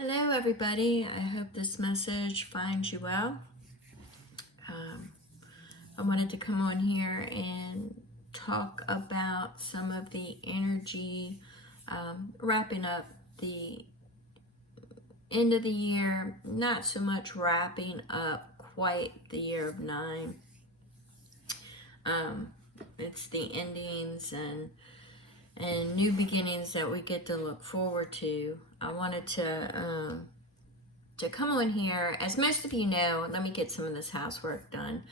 Hello, everybody. I hope this message finds you well. I wanted to come on here and talk about some of the energy, wrapping up the end of the year, not so much wrapping up quite the year of 9. It's the endings and new beginnings that we get to look forward to. I wanted to come on here. As most of you know, let me get some of this housework done.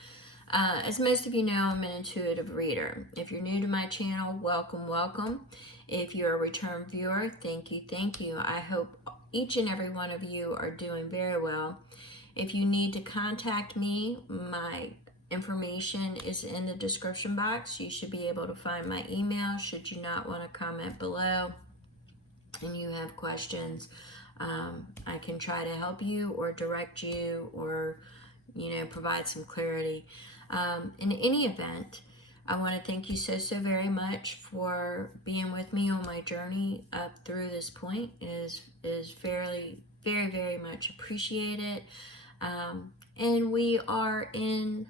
As most of you know, I'm an intuitive reader. If you're new to my channel, welcome. If you're a return viewer, thank you. I hope each and every one of you are doing very well. If you need to contact me, my information is in the description box. You should be able to find my email should you not want to comment below and you have questions. I can try to help you or direct you or provide some clarity. In any event, I want to thank you so very much for being with me on my journey up through this point. It is very much appreciated. And we are in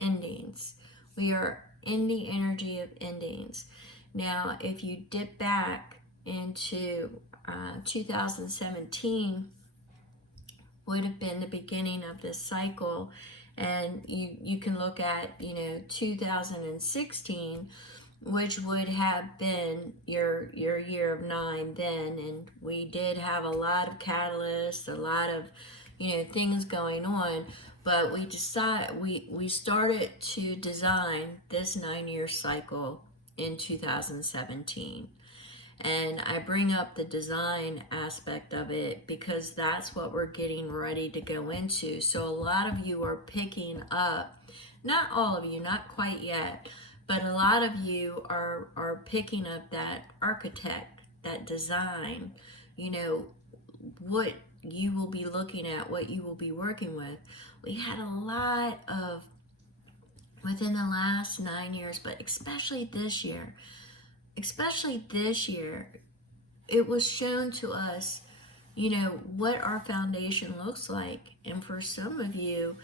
endings. We are in the energy of endings. Now, if you dip back into 2017, would have been the beginning of this cycle, and you can look at 2016, which would have been your year of 9 then, and we did have a lot of catalysts, a lot of things going on, but we started to design this 9-year cycle in 2017. And I bring up the design aspect of it because that's what we're getting ready to go into. So a lot of you are picking up, not all of you, not quite yet, but a lot of you are picking up that architect, that design, what you will be looking at, what you will be working with. We had a lot of, within the last 9 years, but especially this year, it was shown to us, what our foundation looks like. And for some of you,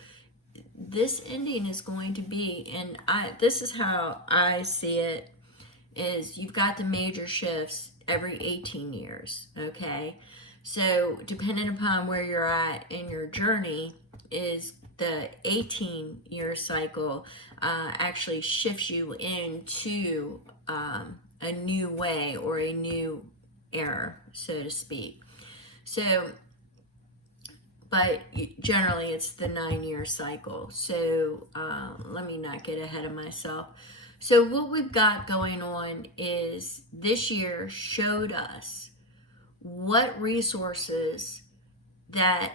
this ending is going to be, and this is how I see it, is you've got the major shifts every 18 years, okay? So depending upon where you're at in your journey, is the 18-year cycle actually shifts you into a new way or a new era, so to speak. So, but generally it's the 9-year cycle. So let me not get ahead of myself. So what we've got going on is this year showed us what resources that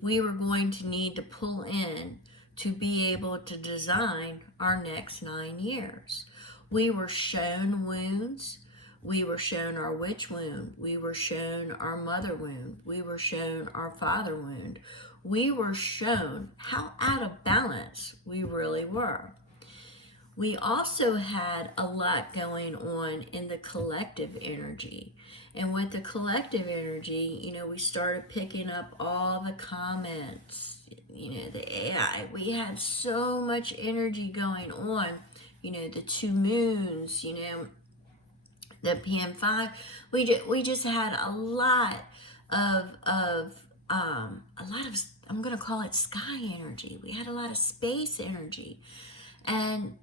we were going to need to pull in to be able to design our next 9 years. We were shown wounds. We were shown our witch wound. We were shown our mother wound. We were shown our father wound. We were shown how out of balance we really were. We also had a lot going on in the collective energy. And with the collective energy, we started picking up all the comments, the AI. We had so much energy going on. The 2 moons, the PM5. We just had a lot of I'm going to call it sky energy. We had a lot of space energy. And,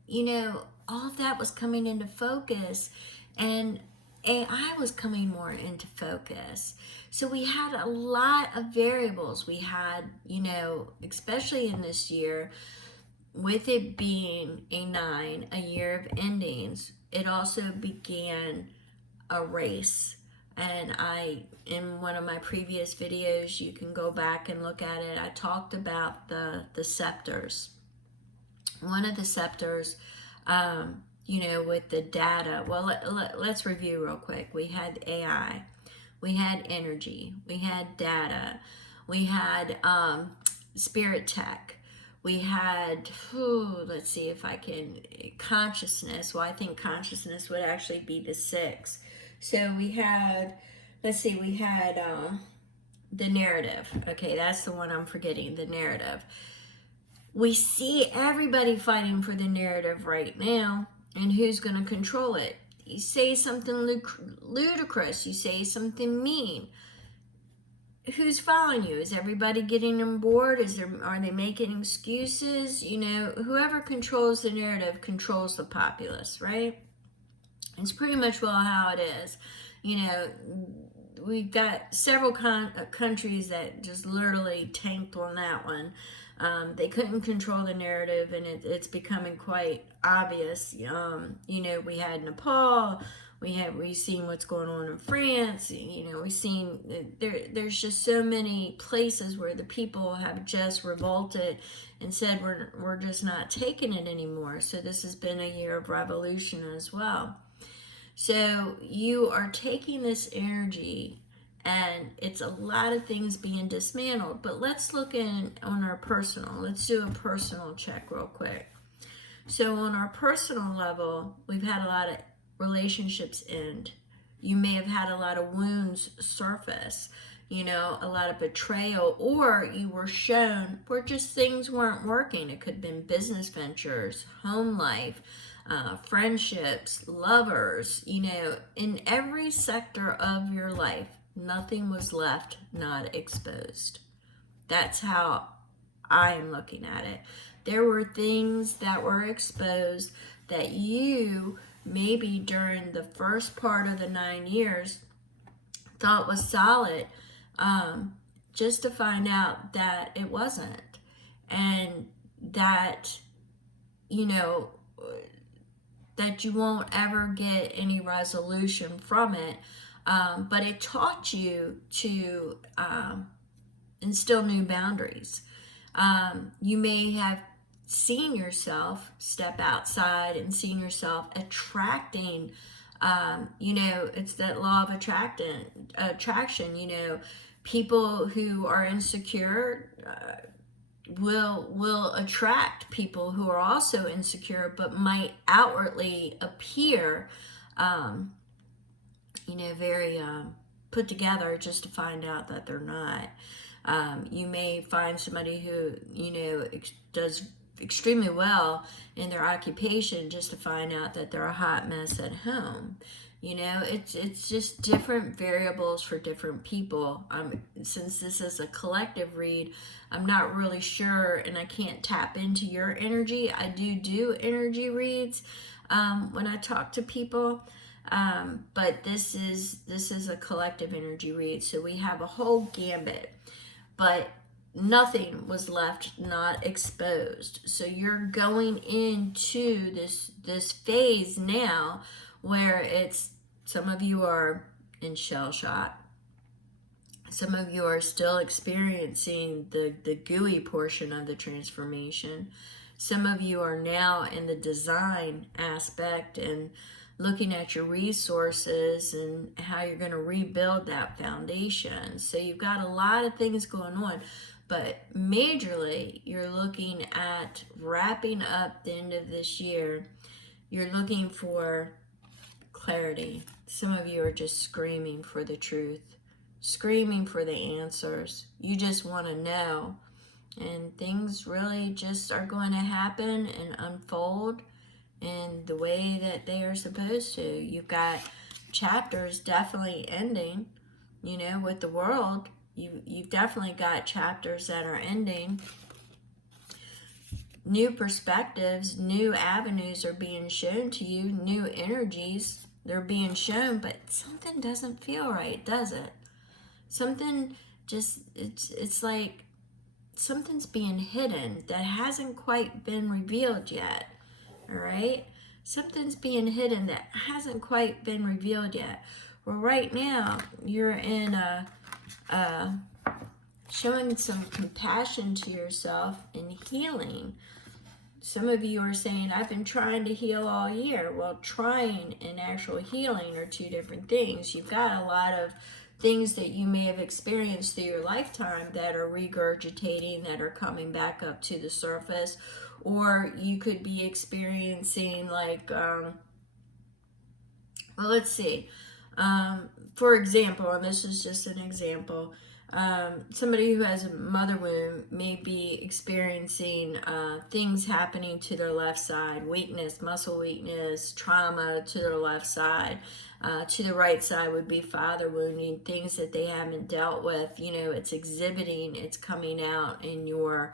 all of that was coming into focus, and AI was coming more into focus. So we had a lot of variables. We had, especially in this year, with it being a 9, a year of endings, it also began a race. And in one of my previous videos, you can go back and look at it, I talked about the scepters. One of the scepters, with the data, well, let's review real quick. We had AI, we had energy, we had data, we had spirit tech, we had, let's see if I can, consciousness. Well, I think consciousness would actually be the 6. So we had, let's see, we had the narrative. Okay, that's the one I'm forgetting, the narrative. We see everybody fighting for the narrative right now, and who's going to control it? You say something ludicrous, you say something mean. Who's following you? Is everybody getting on board? Are they making excuses? You know, whoever controls the narrative controls the populace, right? It's pretty much well how it is. You know, we've got several countries that just literally tanked on that one. They couldn't control the narrative, and it's becoming quite obvious. You know, we had Nepal. We've seen what's going on in France. You know, we've seen there's just so many places where the people have just revolted and said we're just not taking it anymore. So this has been a year of revolution as well. So you are taking this energy, and it's a lot of things being dismantled. But let's look on our personal. Let's do a personal check real quick. So on our personal level, we've had a lot of relationships end. You may have had a lot of wounds surface, you know, a lot of betrayal, or you were shown where just things weren't working. It could have been business ventures, home life, friendships, lovers, you know, in every sector of your life, nothing was left not exposed. That's how I'm looking at it. There were things that were exposed that you, maybe during the first part of the 9 years, thought was solid, just to find out that it wasn't. And that, you know, that you won't ever get any resolution from it. But it taught you to instill new boundaries. You may have seen yourself step outside and seen yourself attracting, you know, it's that law of attraction, you know, people who are insecure will attract people who are also insecure, but might outwardly appear, you know, very put together, just to find out that they're not. You may find somebody who, you know, does extremely well in their occupation, just to find out that they're a hot mess at home. You know, it's just different variables for different people. Since this is a collective read, I'm not really sure, and I can't tap into your energy. I do energy reads when I talk to people, but this is a collective energy read. So we have a whole gambit, but nothing was left not exposed. So you're going into this phase now where it's, some of you are in shell shock. Some of you are still experiencing the gooey portion of the transformation. Some of you are now in the design aspect and looking at your resources and how you're going to rebuild that foundation. So you've got a lot of things going on. But majorly, you're looking at wrapping up the end of this year. You're looking for clarity. Some of you are just screaming for the truth, screaming for the answers. You just want to know. And things really just are going to happen and unfold in the way that they are supposed to. You've got chapters definitely ending, you know, with the world. You've definitely got chapters that are ending. New perspectives, new avenues are being shown to you, new energies, they're being shown, but something doesn't feel right, does it? Something just, it's like something's being hidden that hasn't quite been revealed yet, all right? Something's being hidden that hasn't quite been revealed yet. Well, right now, you're in showing some compassion to yourself and healing. Some of you are saying, I've been trying to heal all year. Well, trying and actual healing are two different things. You've got a lot of things that you may have experienced through your lifetime that are regurgitating, that are coming back up to the surface. Or you could be experiencing like, well, let's see. For example, and this is just an example, somebody who has a mother wound may be experiencing things happening to their left side, weakness, muscle weakness, trauma to their left side. To the right side would be father wounding, things that they haven't dealt with. You know, it's exhibiting, it's coming out in your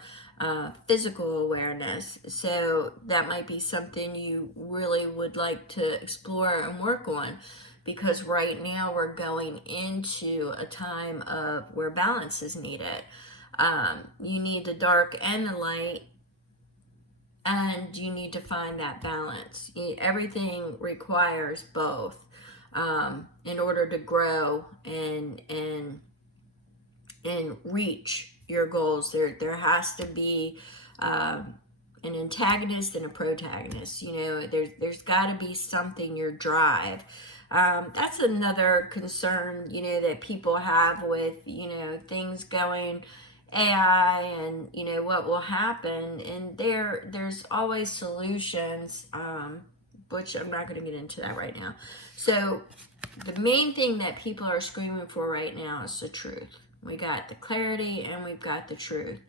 physical awareness. So that might be something you really would like to explore and work on, because right now we're going into a time of where balance is needed. You need the dark and the light, and you need to find that balance. Everything requires both in order to grow and reach your goals. There has to be an antagonist and a protagonist. You know, there's got to be something, your drive. That's another concern, you know, that people have with, you know, things going AI and, you know, what will happen. And there's always solutions, which I'm not going to get into that right now. So the main thing that people are screaming for right now is the truth. We got the clarity and we've got the truth.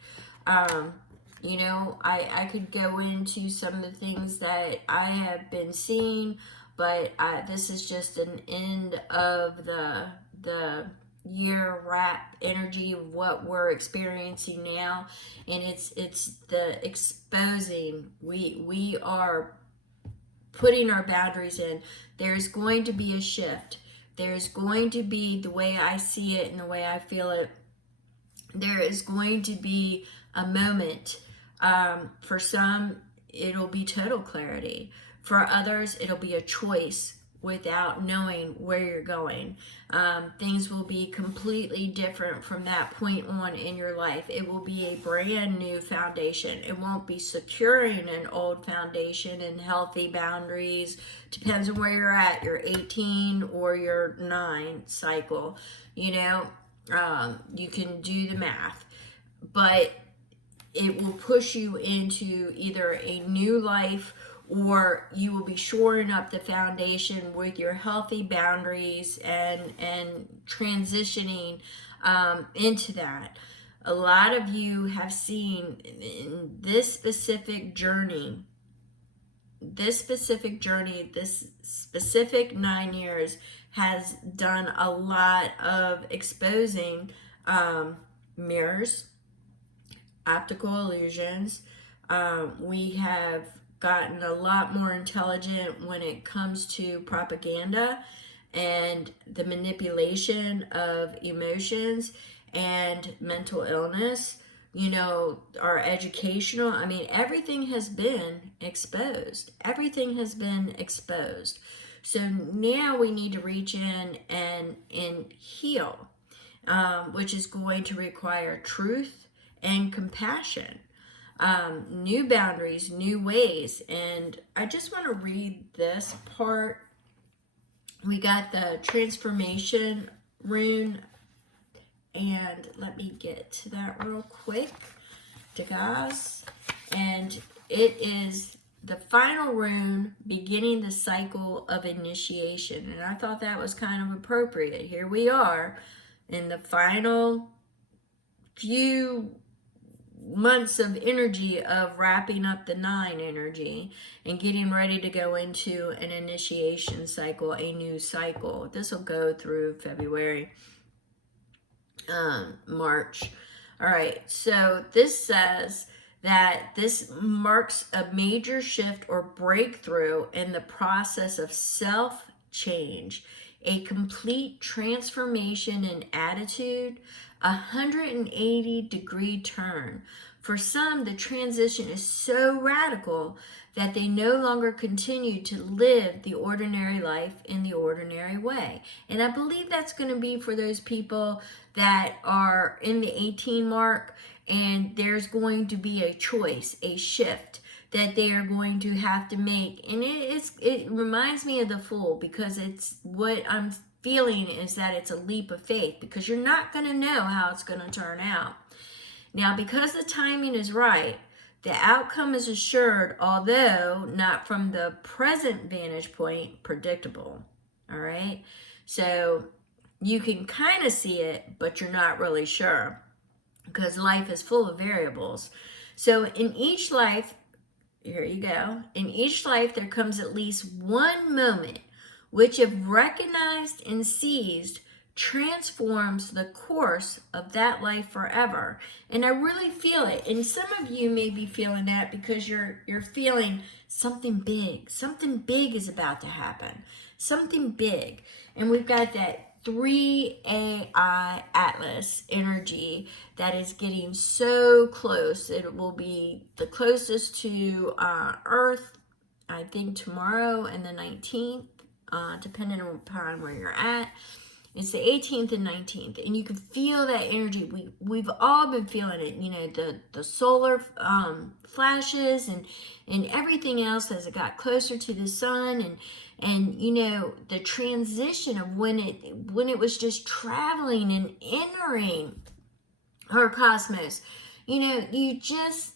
You know, I could go into some of the things that I have been seeing, but this is just an end of the year wrap energy of what we're experiencing now, and it's the exposing. We are putting our boundaries in. There's going to be a shift. There's going to be, the way I see it and the way I feel it, there is going to be a moment. For some, it'll be total clarity. For others, it'll be a choice without knowing where you're going. Things will be completely different from that point on in your life. It will be a brand new foundation. It won't be securing an old foundation and healthy boundaries. Depends on where you're at, your 18 or your 9 cycle. You know, you can do the math. But it will push you into either a new life, or you will be shoring up the foundation with your healthy boundaries and transitioning into that. A lot of you have seen in this specific journey, this specific 9 years has done a lot of exposing mirrors, optical illusions. We have gotten a lot more intelligent when it comes to propaganda and the manipulation of emotions and mental illness. You know, our educational, I mean, everything has been exposed. Everything has been exposed. So now we need to reach in and heal, which is going to require truth and compassion, new boundaries, new ways. And I just want to read this part. We got the transformation rune, and let me get to that real quick, guys. And it is the final rune beginning the cycle of initiation. And I thought that was kind of appropriate. Here we are in the final few months of energy of wrapping up the 9 energy and getting ready to go into an initiation cycle, a new cycle. This will go through February, March. All right, so this says that this marks a major shift or breakthrough in the process of self-change, a complete transformation in attitude, a 180-degree turn. For some, the transition is so radical that they no longer continue to live the ordinary life in the ordinary way. And I believe that's going to be for those people that are in the 18 mark, and there's going to be a choice, a shift that they are going to have to make. And it reminds me of the Fool, because it's what I'm feeling is that it's a leap of faith, because you're not going to know how it's going to turn out. Now, because the timing is right, the outcome is assured, although not from the present vantage point predictable. All right. So you can kind of see it, but you're not really sure because life is full of variables. So in each life, here you go, in each life there comes at least one moment which, if recognized and seized, transforms the course of that life forever. And I really feel it. And some of you may be feeling that because you're feeling something big. Something big is about to happen. Something big. And we've got that 3AI Atlas energy that is getting so close. It will be the closest to Earth, I think, tomorrow and the 19th. Depending upon where you're at. It's the 18th and 19th, and you can feel that energy. We've all been feeling it. You know, the solar flashes and everything else as it got closer to the sun, and you know, the transition of when it was just traveling and entering our cosmos. You know, you just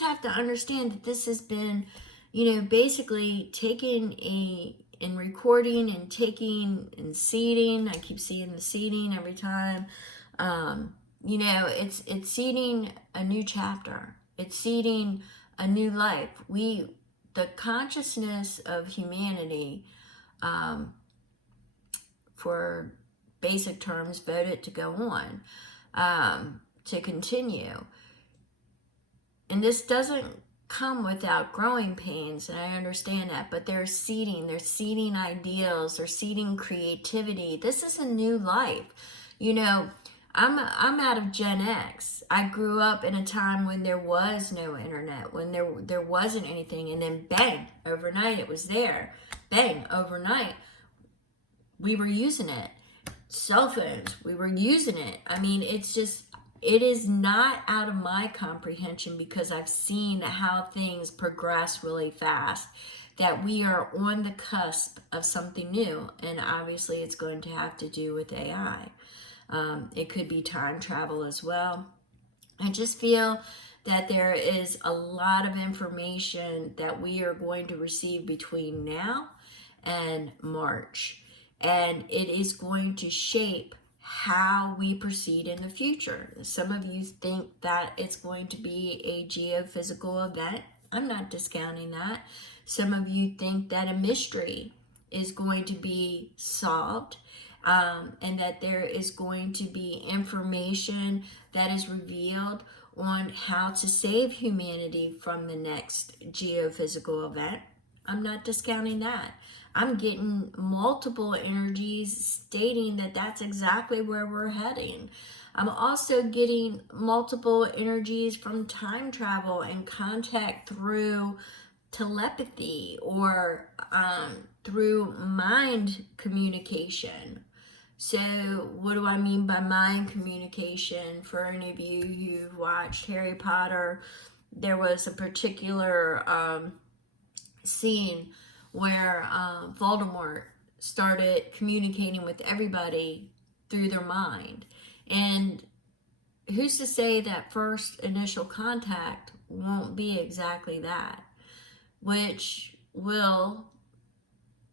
have to understand that this has been, you know, basically taking and recording and taking and seeding. I keep seeing the seeding every time. You know, it's seeding a new chapter. It's seeding a new life. The consciousness of humanity, for basic terms, voted to go on, to continue. And this doesn't come without growing pains, and I understand that, but they're seeding ideals, they're seeding creativity. This is a new life. You know, I'm out of Gen X. I grew up in a time when there was no internet, when there wasn't anything, and then bang, overnight it was there. Bang, overnight we were using it. Cell phones, we were using it. I mean, it is not out of my comprehension, because I've seen how things progress really fast, that we are on the cusp of something new. And obviously it's going to have to do with AI. It could be time travel as well. I just feel that there is a lot of information that we are going to receive between now and March. And it is going to shape how we proceed in the future. Some of you think that it's going to be a geophysical event. I'm not discounting that. Some of you think that a mystery is going to be solved, and that there is going to be information that is revealed on how to save humanity from the next geophysical event. I'm not discounting that. I'm getting multiple energies stating that that's exactly where we're heading. I'm also getting multiple energies from time travel and contact through telepathy, or through mind communication. So what do I mean by mind communication? For any of you who've watched Harry Potter, there was a particular scene where Voldemort started communicating with everybody through their mind. And who's to say that first initial contact won't be exactly that, which will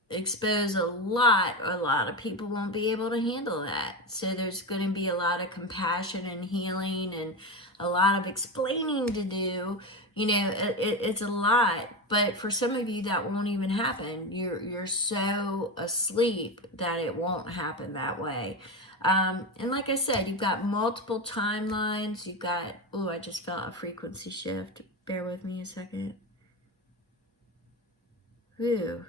expose a lot of people won't be able to handle that. So there's going to be a lot of compassion and healing and a lot of explaining to do. You know, it's a lot, but for some of you that won't even happen. You're so asleep that it won't happen that way. And like I said, you've got multiple timelines. You've got, oh, I just felt a frequency shift. Bear with me a second. Whew.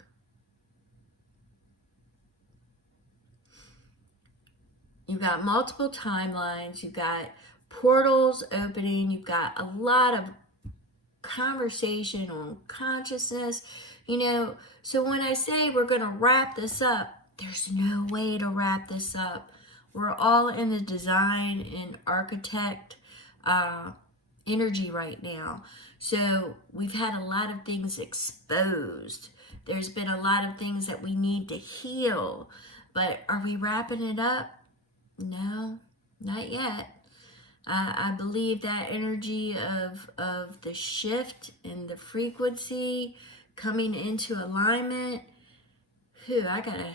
You've got multiple timelines. You've got portals opening. You've got a lot of conversation on consciousness. You know, so when I say we're going to wrap this up, there's no way to wrap this up. We're all in the design and architect energy right now. So we've had a lot of things exposed. There's been a lot of things that we need to heal. But are we wrapping it up? No, not yet. I believe that energy of the shift in the frequency coming into alignment. I gotta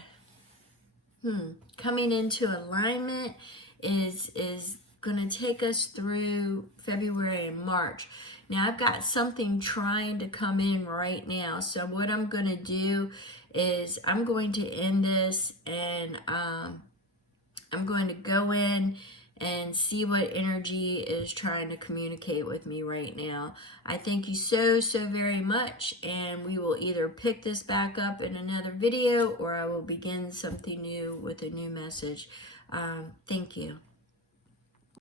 Coming into alignment is going to take us through February and March. Now I've got something trying to come in right now. So what I'm going to do is I'm going to end this, and I'm going to go in and see what energy is trying to communicate with me right now. I thank you so very much, and we will either pick this back up in another video, or I will begin something new with a new message. Thank you.